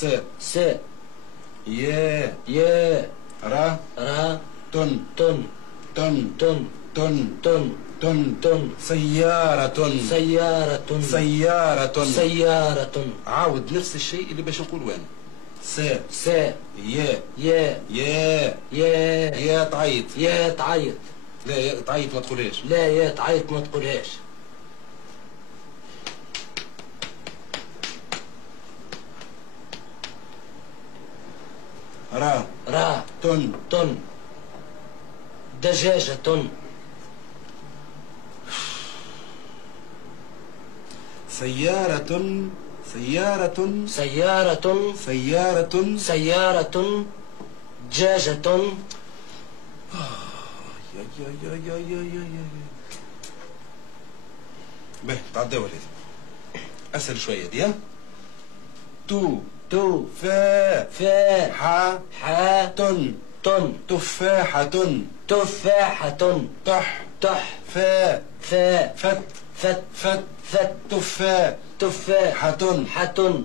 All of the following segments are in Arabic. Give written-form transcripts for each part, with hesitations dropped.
ساء ساء يا يا را را تن تن تن تن تن تن تن تن سيارة سيارة سيارة سيارة عاود نفس الشيء اللي باش نقول وانا ساء ساء يا يا يا يا يا تعيط يا تعيط لا يا تعيط ما تقولهاش لا يا تعيط ما تقولهاش را را تن تن دجاجة سيارة سيارة سيارة سيارة سيارة دجاجة باهي تعداو هذه اسهل شويه دي ها تو تو فا فا ح حا تن تن تفاحة تفاحة طح تح فا فا فت فت فت فت تفاحة تفاحة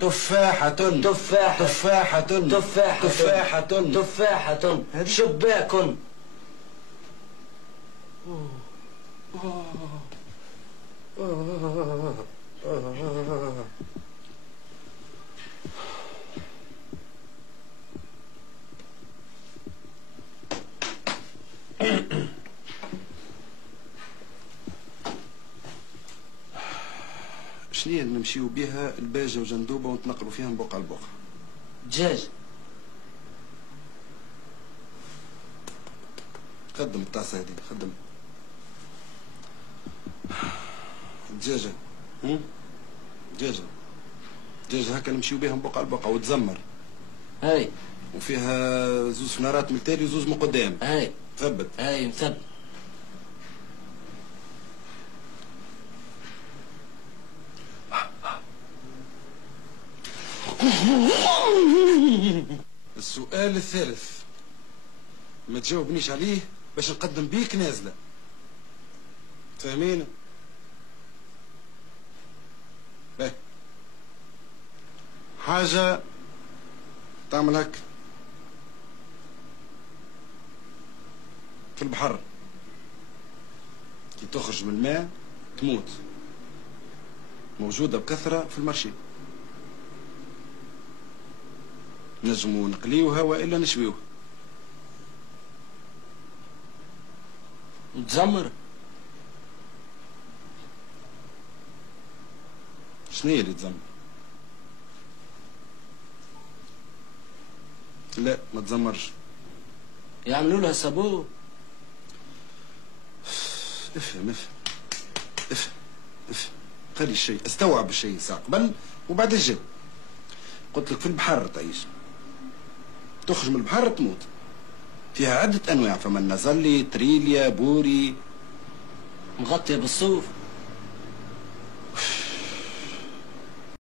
تفاحة تفاحة تفاحة تفاحة تفاحة تفاحة تفاحة تفاحة شباك شنو اللي نمشيو بها الباجة وجندوبة ونتنقلوا فيها من بقعة لبقعة؟ دجاج خدم الطاسة هذه خدم دجاجة دجاجة دجاجة هكا نمشيو بها من بقعة لبقعة وتزمر هاي وفيها زوز فنارات من التالي وزوز من قدام هاي ثبت هاي مثبت السؤال الثالث ما تجاوبنيش عليه باش نقدم بيك نازلة فاهمين؟ باهي حاجة تعمل هك في البحر كي تخرج من الماء تموت موجودة بكثرة في المرشي نجمو نقليوها والا نشويوها تزمر شنو هي اللي تزمر؟ لا ما تزمرش يعملوا لها صابون افهم افهم افهم افهم خلي الشيء استوعب الشيء ساعة قبل وبعد الجد قلت لك في البحر تعيش تخرج من البحر تموت فيها عدة أنواع فما النزلي تريليا بوري مغطية بالصوف